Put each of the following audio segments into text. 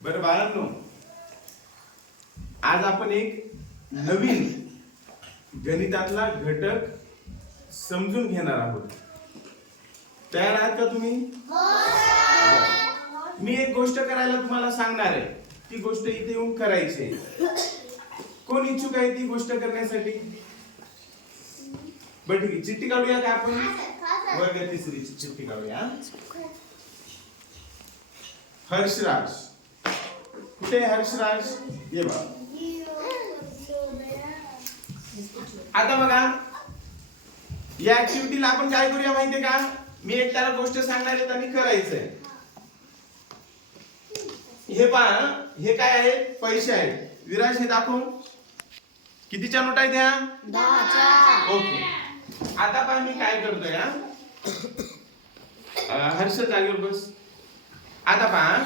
बरं बाळांनो, आज आपण एक नवीन गणितातला घटक समजून घेणार आहोत. तयार आहात का तुम्ही? मी एक गोष्ट करायला तुम्हाला सांगणार आहे. ती गोष्ट इथे येऊन करायची आहे. कोण इच्छुक आहे ती गोष्ट करण्यासाठी? बरं ठीक आहे, चिठ्ठी काढूया का आपण? वर्ग तिसरीची चिठ्ठी काढूया. हर्षराज, कुठे हर्षराज? ये बा. आता बघा, या ऍक्टिव्हिटीला आपण काय करूया माहितीये का? मी एक त्याला गोष्ट सांगणार आहे आणि करायचंय. हे पहा, हे काय आहे? पैसे आहेत. विराज हे दाखव. कितीच्या नोट आहेत ह्या? 10च्या. ओके. आता पहा मी काय करतोय. हर्ष जागेवर बस. आता पहा,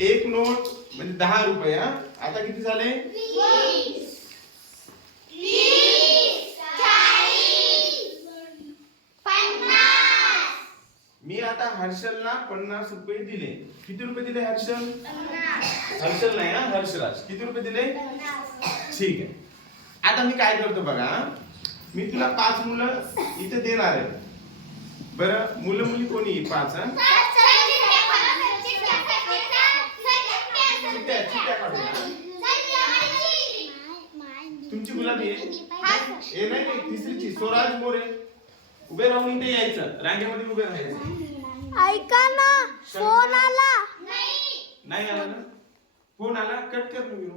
एक नोट म्हणजे 10 रुपये. आता किती झाले? 20, 30, 40, 50. मी आता हर्षलला 50 रुपये दिले. किती रुपये दिले हर्षल? 50. हर्षल नाही हा, हर्षराज. किती रुपये दिले? 50. ठीक आहे. आता मी काय करतो बघा, मी तुला 5 मुलं इथे देणार आहे. बरं, मुलं मुली कोणी? 5. तुमची गुलाबी आहे? नाही, तिसरीची स्वराज मोरे. उभे राहून इथे यायचं, रांगेमध्ये उभे राहायचं. ऐका ना, फोन आला. नाही आला ना? फोन आला, कट कर ना.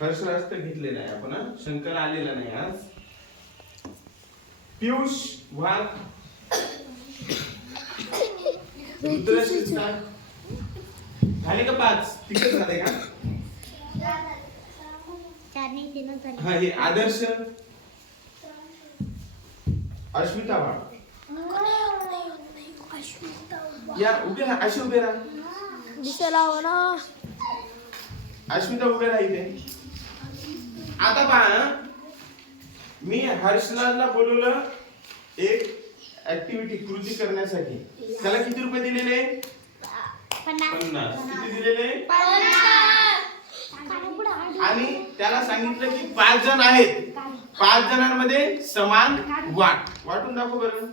हर्षराज तर घेतले नाही आपण. शंकर आलेला नाही आज. पियुष वाघ, झाले का 5? तिकडे झाले का? हा, हे आदर्श, अश्मिता वाघ. या उभे राहा, अशी उभे राहा. दिसायला हवं ना. अश्मिता उभे राहा इथे. आता पहा, मी हर्षराजला बोलवलं एक ऍक्टिव्हिटी कृती करण्यासाठी. त्याला किती रुपये दिलेले? 50. किती दिलेले? 50. आणि त्याला सांगितलं की 5 जण आहेत. 5 जणांमध्ये समान वाटून दाखव बरं.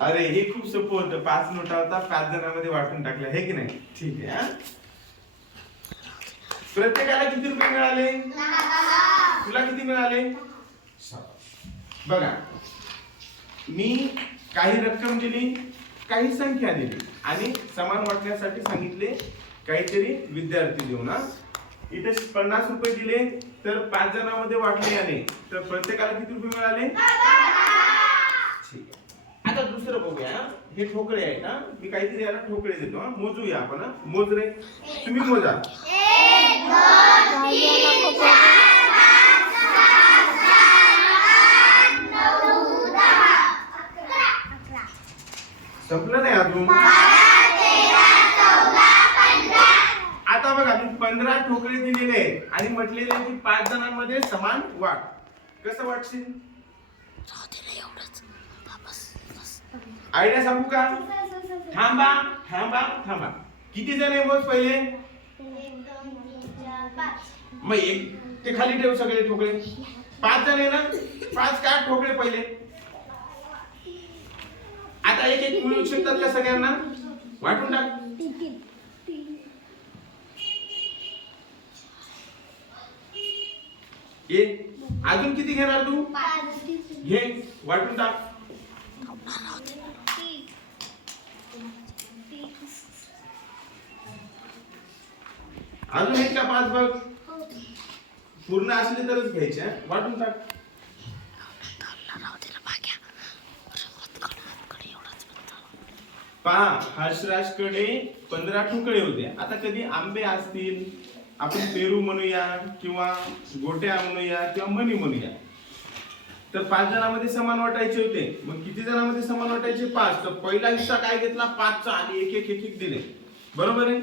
अरे हे खूप सोपं होतं. 5 नोटा होता, 5 जणांमध्ये वाटून टाकल्या, हे की नाही? ठीक आहे. प्रत्येकाला किती रुपये मिळाले? तुला किती मिळाले? बघा, मी काही रक्कम दिली, काही संख्या दिली आणि समान वाटण्यासाठी सांगितले काहीतरी विद्यार्थी देऊ ना. इथे 50 रुपये दिले तर 5 जणांमध्ये वाटले याने, तर प्रत्येकाला किती रुपये मिळाले? ठीक आहे. आता दुसरं बघूया. हे ठोकळे आहेत ना, मी काहीतरी याला ठोकळे देतो. मोजूया आपण. मोज रे, तुम्ही मोजा. 1, 2, 3, 4, 5, 6, 7, 8, 9, 10, 11. संपलं नाही अजून. 12, 13, 14, 15. आता बघा, मी 15 ठोकळे दिलेले आहेत आणि म्हटलेले आहे की 5 जणांमध्ये समान वाट. कसं वाटशील? आयडिया सांगू का? थांबा थांबा थांबा. किती जण आहे मोज पहिले? 1, 2, 3, 4, 5. मग एक ते खाली ठेव सगळे ठोकळे. 5 जण आहे ना, 5 काढ ठोकळे पहिले. आता एक एक मिळू शकतात का सगळ्यांना? वाटून टाक. अजून किती घेणार तू? 5. घे, वाटून टाक. अजून आहेत का 5? बघ, पूर्ण असले तरच घ्यायचे. वाटून टाक. पहा, हर्षराजकडे 15 ठोकळे होते. आता कधी आंबे असतील, आपण पेरू म्हणूया किंवा गोट्या म्हणूया किंवा मणी म्हणूया, तर 5 जणांमध्ये समान वाटायचे होते. मग किती जणांमध्ये समान वाटायचे? 5. तर पहिला हिस्सा काय घेतला? 5चा आणि एक एक दिले. बरोबर आहे?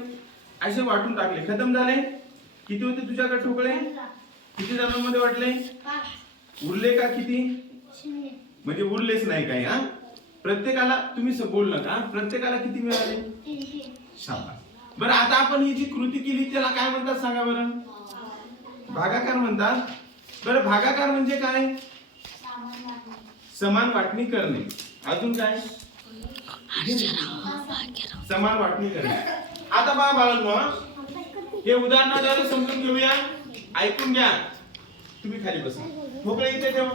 असे वाटून टाकले, खतम झाले. किती होते तुझ्याकडे ठोकळे? किती जणांमध्ये वाटले? उरले का किती? म्हणजे उरलेच नाही काही. हा, प्रत्येकाला तुम्ही बोललं का प्रत्येकाला किती मिळाले? शाबास. बरं, आता आपण ही जी कृती केली त्याला काय म्हणतात सांगा बरं? भागाकार म्हणतात. बरं, भागाकार म्हणजे काय? समान वाटणी करणे. अजून काय? समान वाटणी करणे. आता बघा बाळांनो, हे उदाहरणाद्वारे समजून घेऊया. ऐकून घ्या. तुम्ही खाली बसा. ठोकळे इथे ठेवा.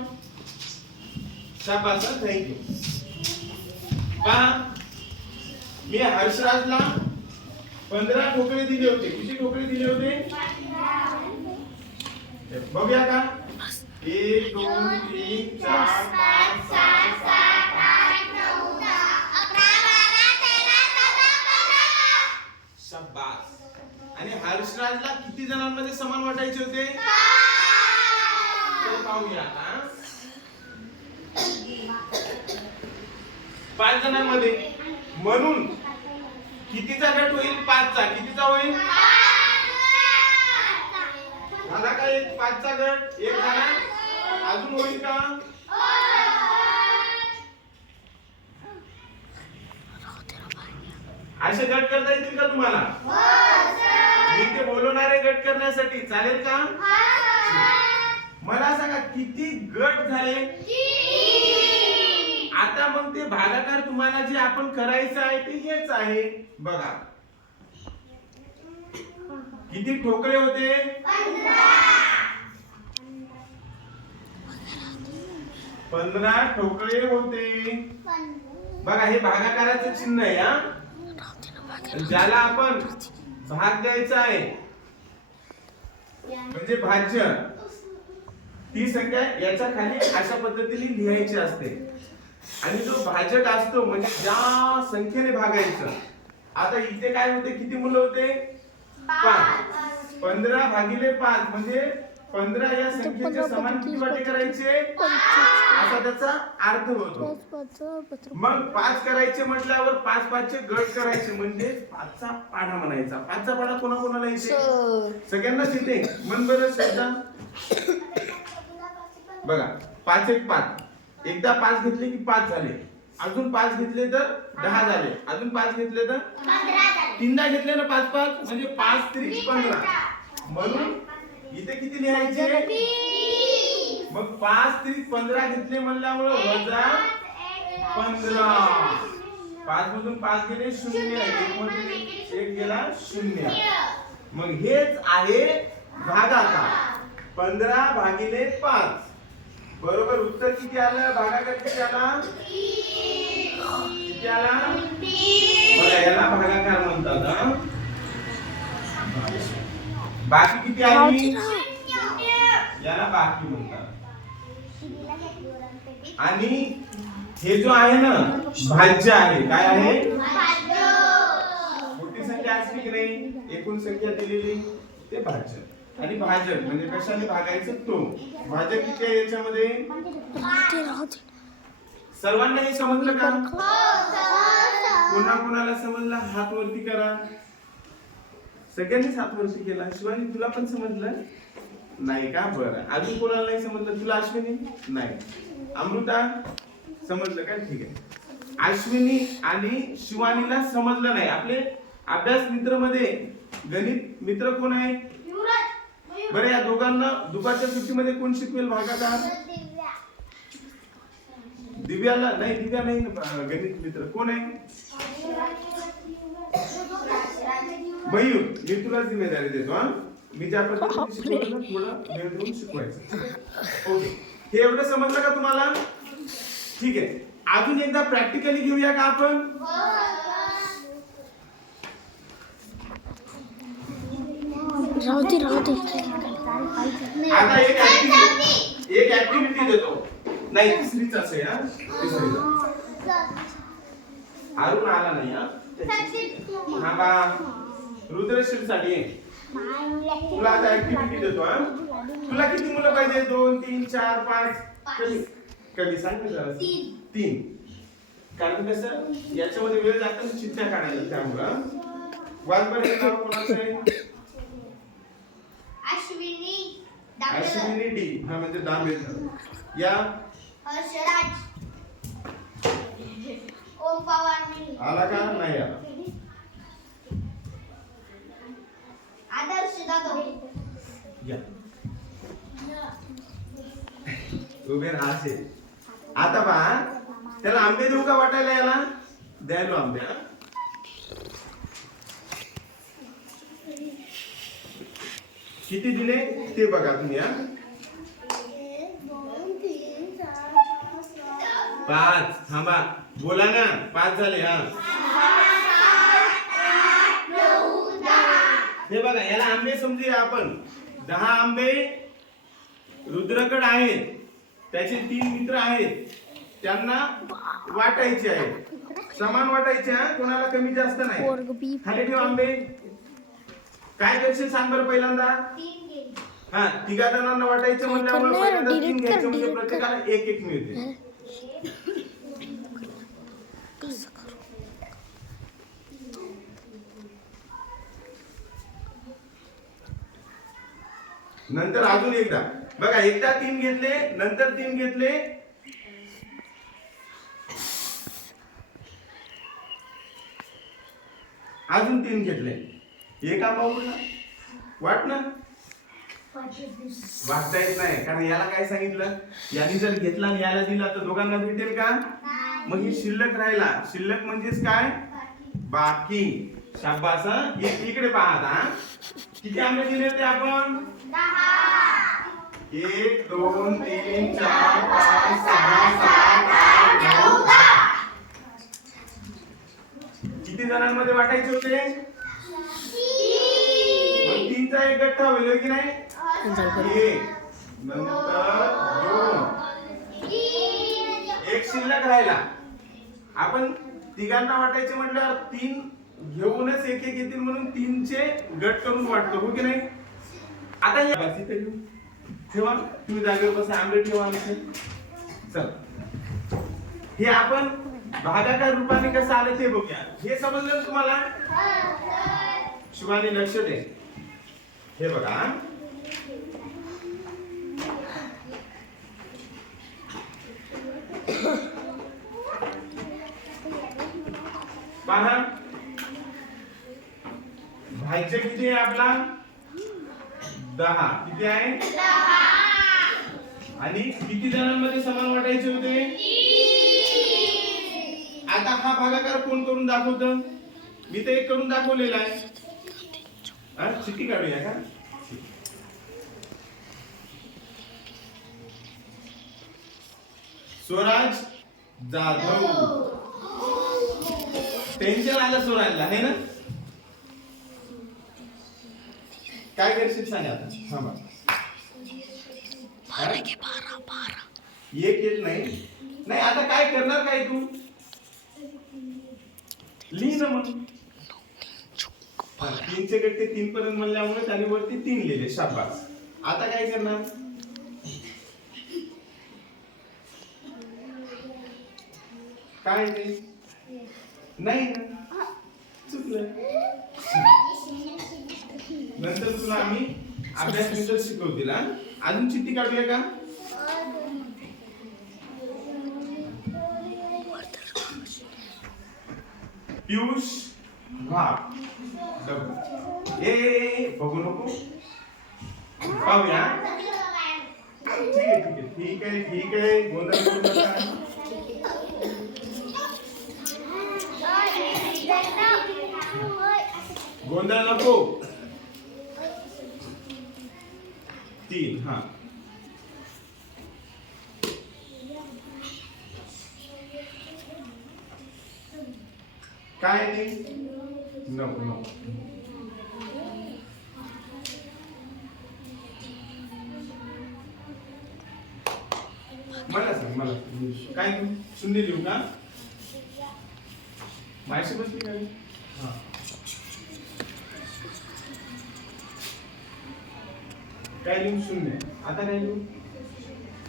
शाबास, थँक्यू. पहा, मी हर्षराजला 15 ठोकळे दिले होते. किती ठोकळे दिले होते? बघूया का? 1 2 3 4 5 6 7 8 9 10 11 12 13 14 15. शाबास. आणि हर्षराजला किती जणांमध्ये समान वाटायचे होते? 5. पाहूया आता. 5 जणांमध्ये. म्हणून कितीचा गट होईल? 5चा. कितीचा होईल? झाला का एक 5चा गट? एक झाला. अजून होईल का? असे गट करता येतील का तुम्हाला? मी ते बोलवणारे गट करण्यासाठी चालेल का? मला सांगा किती गट झाले? आता मग ते भागाकार तुम्हाला जे आपण करायचं आहे ते हेच आहे. बघा किती ठोकळे होते? 15 ठोकळे होते. बघा हे भागाकाराचं चिन्ह आहे. हा, ज्याला आपण भाग द्यायचा आहे म्हणजे भाज्य, ती संख्या याच्या खाली अशा पद्धतीने लिहायची असते. आणि जो भाजक असतो म्हणजे ज्या संख्येने भागायचं. आता इथे काय होते? किती मुलं होते? 5. 15 भागिले 5 म्हणजे 15 या संख्येचे समान किती वाटे करायचे? असा त्याचा अर्थ होतो. मग 5 करायचे म्हटल्यावर 5 चे गट करायचे म्हणजे 5चा पाढा म्हणायचा. 5चा पाढा कोणाकोणाला येते? सगळ्यांनाच येते. मन बरं श्रद्धा. बघा 5 1 5. एकदा 5 घेतले की 5 झाले. अजून 5 घेतले तर 10 झाले. अजून 5 घेतले तर 15 झाले. तीनदा घेतले ना 5 5 म्हणजे 5 3 15. म्हणून इथे किती लिहायचे? मग 5 3 15 घेतले म्हणल्यामुळे वजा 15. 5 मधून 5 गेले 0. 1 मधून 1 गेला 0. मग हेच आहे भागाकार. 15 भागिले 5. बरोबर उत्तर किती आलं? भागाकार किती आला? किती आला? बघा याला भागाकार म्हणतात. बाकी किती आली? याला बाकी म्हणतात. आणि हे जो आहे ना भाज्य आहे. काय आहे? मोठी संख्या असली की नाही एकूण संख्या दिलेली ते भाज्य. आणि भाजक म्हणजे कशाने भागायचं तो. भाजक किती आहे याच्यामध्ये? सर्वांना हे समजलं का? कोणाला समजलं? हात वरती करा. सगळ्यांनीच हात वरती केला. शिवानी तुला पण समजलं नाही का? बरं. अजून कोणाला नाही समजलं? तुला अश्विनी नाही. अमृता समजलं का? ठीक आहे. अश्विनी आणि शिवानीला समजलं नाही. आपले अभ्यास मित्र मध्ये गणित मित्र कोण आहे? बरं, या दोघांना दुपारच्या सुट्टीमध्ये कोण शिकवेल भागाकार? दिव्याला नाही. दिव्या नाही गणित मित्र कोण आहे? मयूर. मी तुला जिम्मेदारी देतो. हा, मी ज्या पद्धतीने शिकवलं ना थोडं वेळ देऊन शिकवायचं. ओके, हे एवढं समजलं का तुम्हाला? ठीक आहे. अजून एकदा प्रॅक्टिकली घेऊया का आपण? आता एक ऍक्टिव्हिटी देतो. नाही तिसरीच असेल. हा, अरुण आला नाही. हा बा रुद्रशील साठी तुला आता ऍक्टिव्हिटी देतो. हा, तुला किती मुलं पाहिजे? 2 3 4 5? कमी सांग ना जरा. 3. कारण कसं याच्यामध्ये वेळ जातो चिठ्ठ्या काढायला. त्यामुळं वाजवर हे नाव कोणाचं आहे? अश्विनी. अश्विनी डी हा म्हणजे दांबेकर. या हर्षराज ओम पवार आला का नाही आला. आदर्श जाधव या उभे राहा असे. आता पहा त्याला आंबे देऊ का वाटायला याला द्यायलो आंबे. हा? किती दिले ते बघा तुम्ही. हा 5 थांबा बोला ना 5 झाले. हा हे बघा याला आंबे समजूया आपण. 10 आंबे रुद्रकड आहेत. त्याचे 3 मित्र आहेत. त्यांना वाटायचे आहेत. समान वाटायचे. हा कोणाला कमी जास्त नाही. खाली ठेव आंबे. काय करशील सांग बरं पहिल्यांदा. हा तिघा जणांना वाटायचे म्हणल्यामुळे पहिल्यांदा 3 घ्यायचे म्हणजे प्रत्येकाला 1-1 मिळते. नंतर अजून एकदा बघा. एकदा 3 घेतले नंतर 3 घेतले अजून 3 घेतले. एक आंबा उरला. वाट ना वाटता येत नाही कारण याला काय सांगितलं. याने जर घेतला आणि याला दिला तर दोघांना भेटेल का. मग ही शिल्लक राहिला. शिल्लक म्हणजेच काय बाकी. शाबास. इकडे पहा. हा किती आंबे दिले होते आपण. 1 2 3 4 5 6 7 8 9 किती जणांमध्ये वाटायचे होते. 3चा एक गठ्ठा होईल की नाही. 1 नंतर 2 एक शिल्लक राहिला. आपण तिघांना वाटायचे म्हटल्यावर 3 घेऊनच 1-1 येतील म्हणून 3चे गट करून वाटतो हो की नाही. आता हे बस इथे ठेवा. तुम्ही जागेवर बसा. आंबे ठेवा आमचे. चल हे आपण भागाकार रूपाने कसं आलं ते बघूया. हे समजलं तुम्हाला. शिवानी लक्ष दे. हे बघा पहा भाज्य किती आहे आपला 10. किती आहे 10. आणि किती जणांमध्ये समान वाटायचे होते. आता हा भागाकार कोण करून दाखवतं. मी तर एक करून दाखवलेला आहे. हा चिठ्ठी काढूया का. स्वराज जाधव. टेन्शन आलं स्वराजला आहे ना. काय करशील सांग आता. थांबा 12 एक येत नाही. नाही आता काय करणार काय तू. लिही ना मग. 3चे गट्टे 3 पर्यंत म्हणल्यामुळे त्याने वरती 3 लिहिले. शाबास. आता काय करणार. काय ते नाही ना चुकलं. नंतर तुला आम्ही अभ्यास नंतर शिकवतील. अजून चिठ्ठी काढूया का. पियुष भाग ए बघू नको. पाहूया. ठीक आहे गोंधळ करू नका. गोंधळ नको. 3 हा काय ते नको. मला सांग मला काय शून्य लिहू का. माझी बसली काय. हा काय लिहू 0. आता काय लिहू.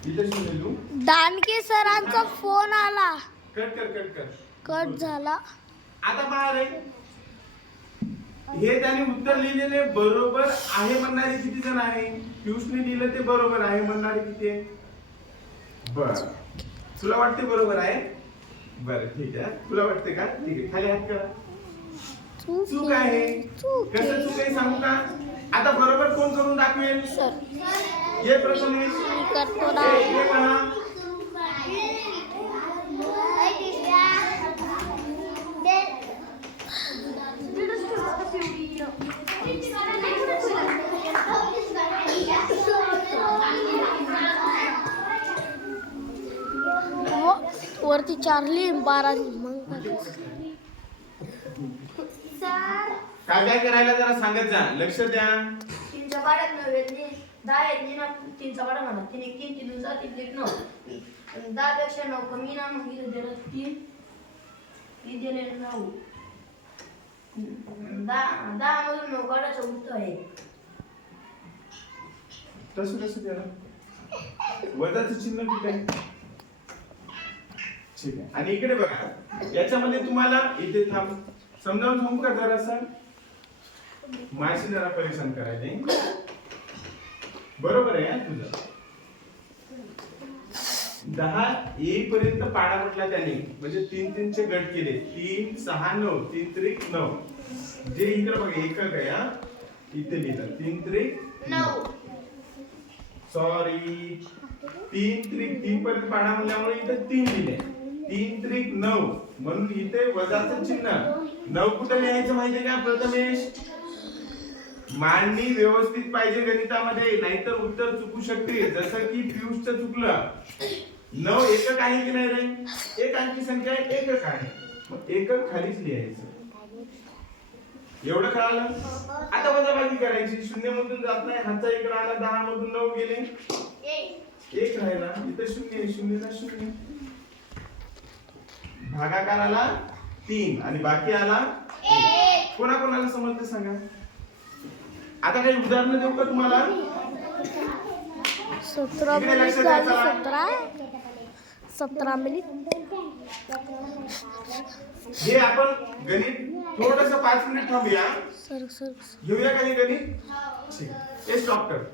इथे 0 लिहू. दानके सरांचा फोन आला. कट कर. कट झाला. आता बाहेर आहे. हे त्याने उत्तर लिहिलेले बरोबर आहे म्हणणारे किती जण आहे? पियुषने लिहिलं ते बरोबर आहे म्हणणारे किती आहे? बर, तुला वाटते बरोबर आहे? बर ठीक आहे, तुला वाटते का? ठीक आहे, खाली हात करा. चूक आहे. कसं चूक आहे सांगू का? आता बरोबर कोण करून दाखवेल? सर ये प्रथमेश. मी करतो ना. ये म्हणा. वरती 4 लिह 12 मग काय काय करायला जरा सांगत जा, लक्ष द्या. 3च्या पाड्यात 9 येत नाही, 10 येत नाही ना. 3चा पाडा म्हणा, 3 1 3 3 2 3 1 9. 10 पेक्षा 9 कमी ना, मग इथे दिलं 3 दिले 9. 10 मधून 9 काढायचं उत्तर आहे. तसं कसं त्याला वजाचं चिन्ह कुठे आहे? ठीक आहे, आणि इकडे बघा, याच्यामध्ये तुम्हाला इथे थांब समजावून सांगू का जरासा? माझी जरा परेशान करायला. बरोबर आहे तुझं. 10 येईपर्यंत पाडा म्हटला त्याने, म्हणजे 3 3 चे गट केले. 3 6 9 3 त्रिक 9. जे इकडे बघा एकक आहे हा, इथे लिहिलं 3 त्रिक 9. सॉरी, 3 त्रिक 3 पर्यंत पाडा म्हणल्यामुळे इथे 3 लिहिले. 3 त्रिक 9 म्हणून इथे वजाचं चिन्ह. 9 कुठे लिहायचं माहितीये का प्रथमेश? मांडणी व्यवस्थित पाहिजे गणितामध्ये, नाहीतर उत्तर चुकू शकते. जसं की पियुषचं चुकलं. 9 एकक आहे की नाही रे? एक अंकी संख्या आहे, एकक आहे. मग एकक खालीच लिहायचं. एवढं कळालं? आता वजाबाकी करायची. 0 मधून जात नाही, हातचा इकडे आला, 10 मधून 9 गेले, 1 राहिला. इथं 0 आहे, 0 ला 0. भागाकार आला 3 आणि बाकी आला 1. कोणाकोणाला समजतं सांगा? आता काही उदाहरणं देऊ का तुम्हाला? 17 इकडे मिनिट लक्ष द्या, चला. 17 मिनिट. हे आपण गणित थोडस 5 मिनिट थांबूया. सर घेऊया का हे गणित? ठीक आहे, हे स्टॉप कर.